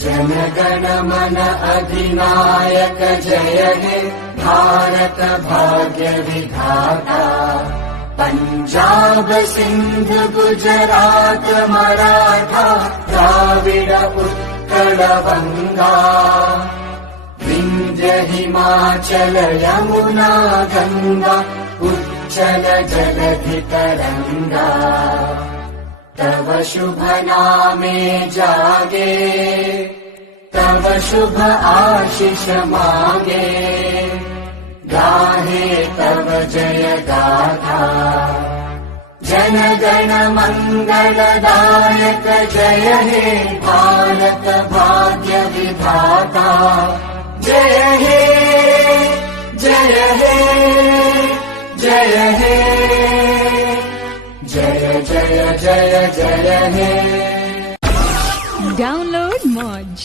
जनगण मन अधिनायक जय हे भारत भाग्य विधाता। पंजाब सिंध गुजरात मराठा द्राविड उत्कल बंगा। विंध्य हिमाचल यमुना गंगा उच्चल जलधि तरंगा। तव शुभ नामे जागे तव शुभ आशीष मांगे। गाहे तव जय गाथा जन गण मंगलदायक जय हे भारत भाग्य विधाता। जय हे जय हे जय हे जय जय जय जय हे। Download Moj.